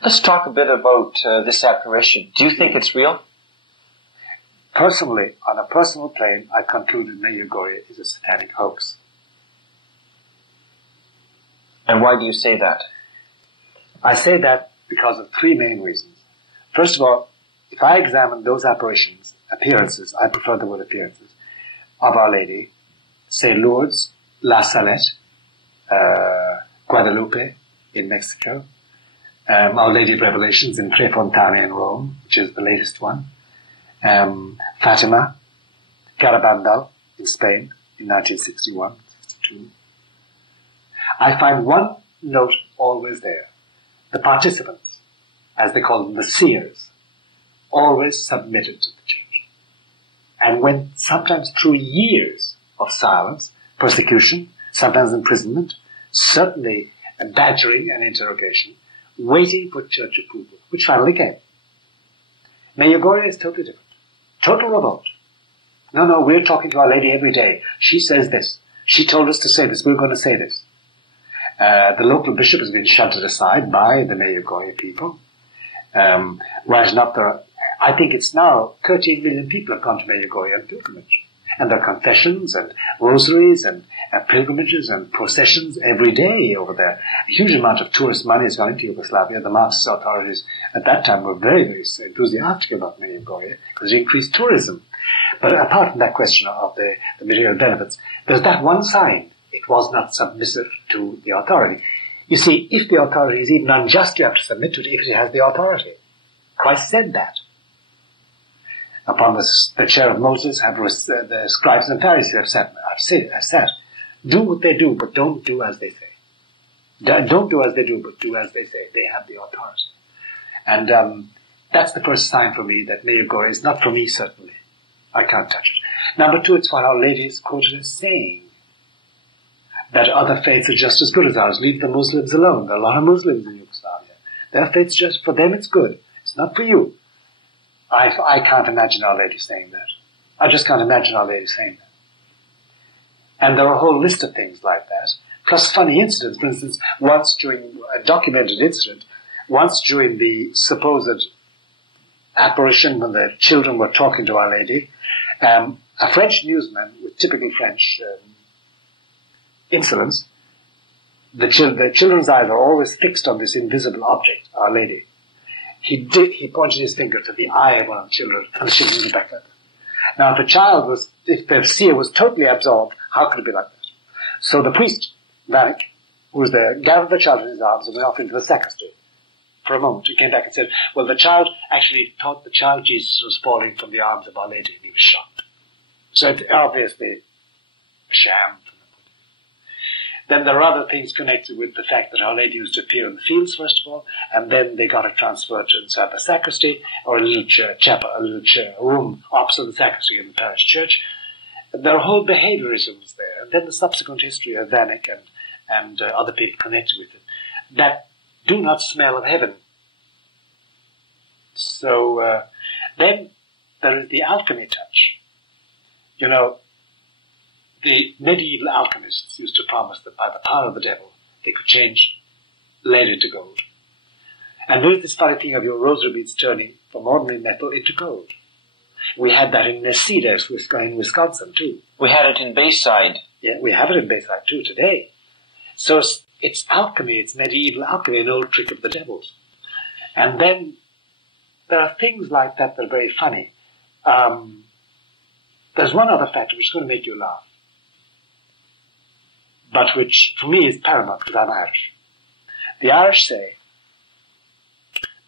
Let's talk a bit about this apparition. Do you think it's real? Personally, on a personal plane, I concluded Medjugorje is a satanic hoax. And why do you say that? I say that because of three main reasons. First of all, if I examine those appearances, I prefer the word appearances, of Our Lady, say Lourdes, La Salette, Guadalupe in Mexico, Our Lady of Revelations in Tre Fontane in Rome, which is the latest one, Fatima, Garabandal in Spain in 1961, 62. I find one note always there. The participants, as they call them, the seers, always submitted to the change. And when sometimes through years of silence, persecution, sometimes imprisonment, certainly badgering and interrogation, waiting for church approval, which finally came. Medjugorje is totally different. Total revolt. No, we're talking to Our Lady every day. She says this. She told us to say this. We're going to say this. The local bishop has been shunted aside by the Medjugorje people. Rising up there, I think it's now 13 million people have gone to Medjugorje on pilgrimage. And there are confessions and rosaries and pilgrimages and processions every day over there. A huge amount of tourist money has gone into Yugoslavia. The Marxist authorities at that time were very, very enthusiastic about Medjugorje because it increased tourism. But apart from that question of the material benefits, there's that one sign. It was not submissive to the authority. You see, if the authority is even unjust, you have to submit to it if it has the authority. Christ said that. Upon the chair of Moses, the scribes and Pharisees have said, do what they do, but don't do as they say. Don't do as they do, but do as they say. They have the authority. And that's the first sign for me that Medjugorje is not for me, certainly. I can't touch it. Number two, it's what Our Lady is quoted as saying, that other faiths are just as good as ours. Leave the Muslims alone. There are a lot of Muslims in Yugoslavia. Their faith's just, for them it's good. It's not for you. I can't imagine Our Lady saying that. I just can't imagine Our Lady saying that. And there are a whole list of things like that, plus funny incidents. For instance, once during a documented incident, once during the supposed apparition when the children were talking to Our Lady, a French newsman with typical French insolence, the children's eyes are always fixed on this invisible object, Our Lady. He pointed his finger to the eye of one of the children, and the children went back like that. Now, if the seer was totally absorbed, how could it be like that? So the priest, Vanek, who was there, gathered the child in his arms and went off into the sacristy. For a moment, he came back and said, well, the child actually thought the child Jesus was falling from the arms of Our Lady, and he was shocked. So it's obviously a sham. Then there are other things connected with the fact that Our Lady used to appear in the fields, first of all, and then they got her transferred to inside the sacristy, or a little chapel, a room opposite the sacristy in the parish church. There are whole behaviorisms there, and then the subsequent history of Vanek and other people connected with it that do not smell of heaven. So then there is the alchemy touch. You know, the medieval alchemists used to promise that by the power of the devil, they could change lead into gold. And there's this funny thing of your rosary beads turning from ordinary metal into gold. We had that in Cedars in Wisconsin, too. We had it in Bayside. Yeah, we have it in Bayside, too, today. So it's alchemy, it's medieval alchemy, an old trick of the devil's. And then there are things like that that are very funny. There's one other factor which is going to make you laugh, but which, for me, is paramount because I'm Irish. The Irish say,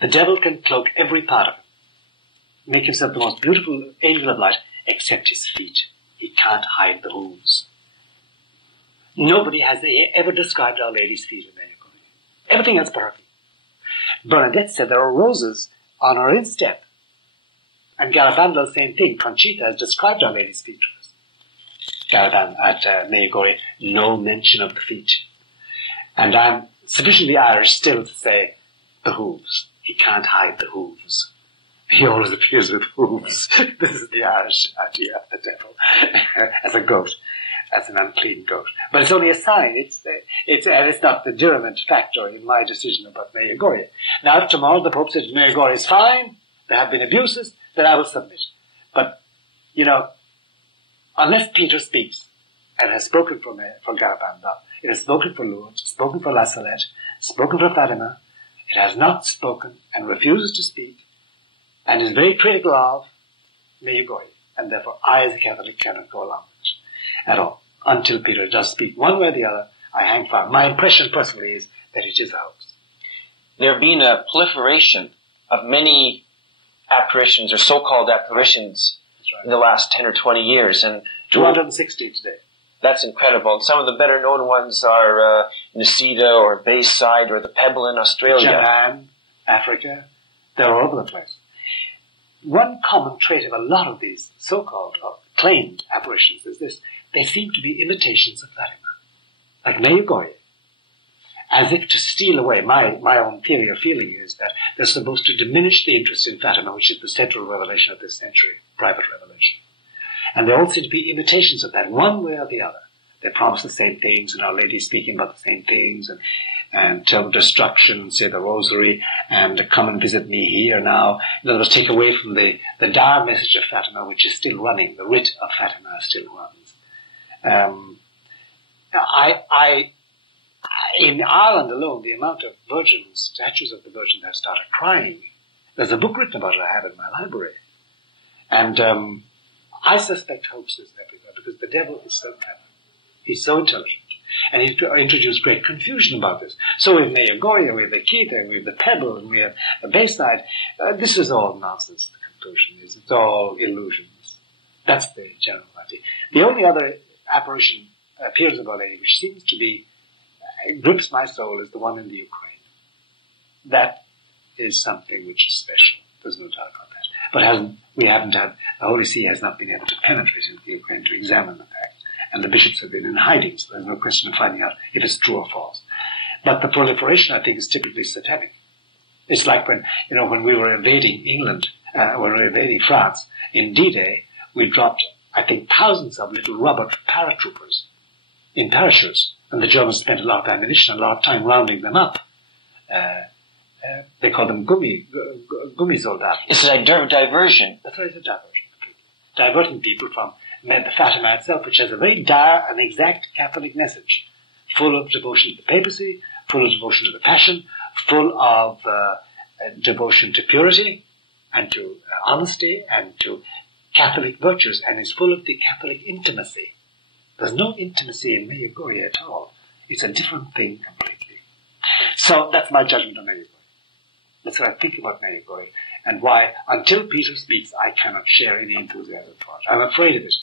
the devil can cloak every part of him, make himself the most beautiful angel of light, except his feet. He can't hide the hooves. Nobody has ever described Our Lady's feet in Medjugorje. Everything else but her feet. Bernadette said there are roses on her instep. And Garabandal, the same thing. Conchita has described Our Lady's feet to us. Garaban at Medjugorje, no mention of the feet. And I'm sufficiently Irish still to say the hooves. He can't hide the hooves. He always appears with hooves. This is the Irish idea of the devil as a goat. as an unclean goat. But it's only a sign. It's not the dirimant factor in my decision about Medjugorje. Now, if tomorrow the Pope says Medjugorje is fine, there have been abuses, then I will submit. But, unless Peter speaks, and has spoken for Garabandal, it has spoken for Lourdes, spoken for La Salette, spoken for Fatima, it has not spoken and refuses to speak, and is very critical of Medjugorje. And therefore, I as a Catholic cannot go along with it at all. Until Peter does speak one way or the other, I hang fire. My impression personally is that it is a hoax. There have been a proliferation of many apparitions or so-called apparitions in the last 10 or 20 years. And 260 today. That's incredible. And some of the better known ones are Nisida or Bayside or the Pebble in Australia. Japan, Africa, they're all over the place. One common trait of a lot of these so-called or claimed apparitions is this: they seem to be imitations of Fatima, like Medjugorje, as if to steal away. My own theory or feeling is that they're supposed to diminish the interest in Fatima, which is the central revelation of this century, private revelation. And they all seem to be imitations of that, one way or the other. They promise the same things, and Our Lady speaking about the same things, and terrible destruction, say the rosary, and come and visit me here now. In other words, take away from the dire message of Fatima, which is still running. The writ of Fatima still runs. In Ireland alone, the amount of statues of the Virgin that started crying. There's a book written about it I have in my library. And I suspect hoaxes everywhere because the devil is so clever. He's so intelligent. And he introduced great confusion about this. So we have Medjugorje, we have the Kita, we have the Pebble, and we have the Bayside. This is all nonsense, the conclusion is. It's all illusions. That's the general idea. The only other apparition appears of Our Lady, which seems to be, grips my soul, is the one in the Ukraine. That is something which is special. There's no doubt about that. But the Holy See has not been able to penetrate into the Ukraine to examine the fact. And the bishops have been in hiding, so there's no question of finding out if it's true or false. But the proliferation, I think, is typically satanic. It's like when we were invading England, when we were invading France, in D-Day, we dropped, I think, thousands of little rubber paratroopers in parachutes, and the Germans spent a lot of ammunition, a lot of time rounding them up. They call them Gummisoldaten. It's a diversion. That's right, it's a diversion. Diverting people from the Fatima itself, which has a very dire and exact Catholic message, full of devotion to the papacy, full of devotion to the Passion, full of devotion to purity and to honesty and to Catholic virtues, and is full of the Catholic intimacy. There's no intimacy in Medjugorje at all. It's a different thing completely. So that's my judgment on Medjugorje. That's what I think about Medjugorje, and why, until Peter speaks, I cannot share any enthusiasm for it. I'm afraid of it.